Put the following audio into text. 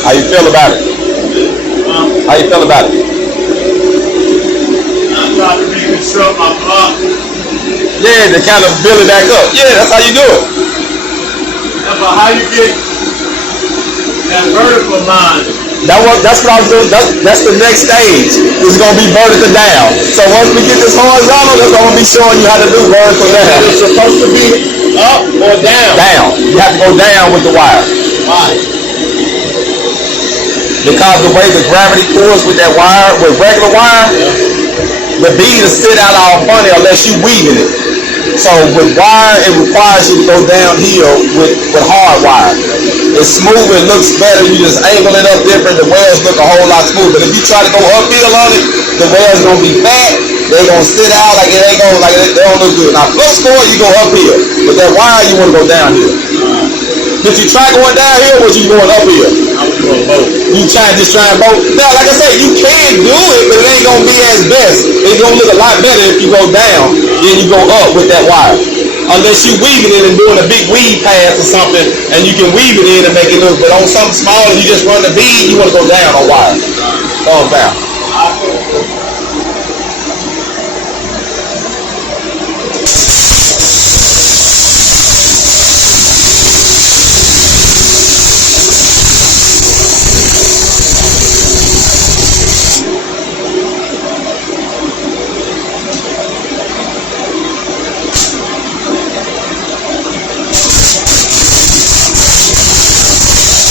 How you feel about it? How you feel about it? I'm trying to reconstruct my block. Yeah, to kind of build it back up. Yeah, that's how you do it. Yeah, but how you get that vertical line? That's what I was doing. That's the next stage. It's going to be vertical down. So once we get this horizontal, that's going to be showing you how to do vertical down. It's supposed to be up or down? Down. You have to go down with the wire. Why? Because the way the gravity pulls with that wire, with regular wire, the bead will sit out all funny unless you weaving it. So with wire, it requires you to go downhill with hard wire. It's smooth, it looks better, you just angle it up different, the welds look a whole lot smoother. But if you try to go uphill on it, the welds gonna be fat, they're gonna sit out like it ain't gonna, like they don't look good. Now flux core, you go uphill. With that wire, you wanna go downhill. Did you try going downhill or was you going uphill? I was doing both. You trying both? Now, like I said, you can do it, but it ain't gonna be as best. It's gonna look a lot better if you go down than you go up with that wire. Unless you weaving it and doing a big weave pass or something, and you can weave it in and make it look. But on something small, you just run the bead, you want to go down on wire. Thumbs down.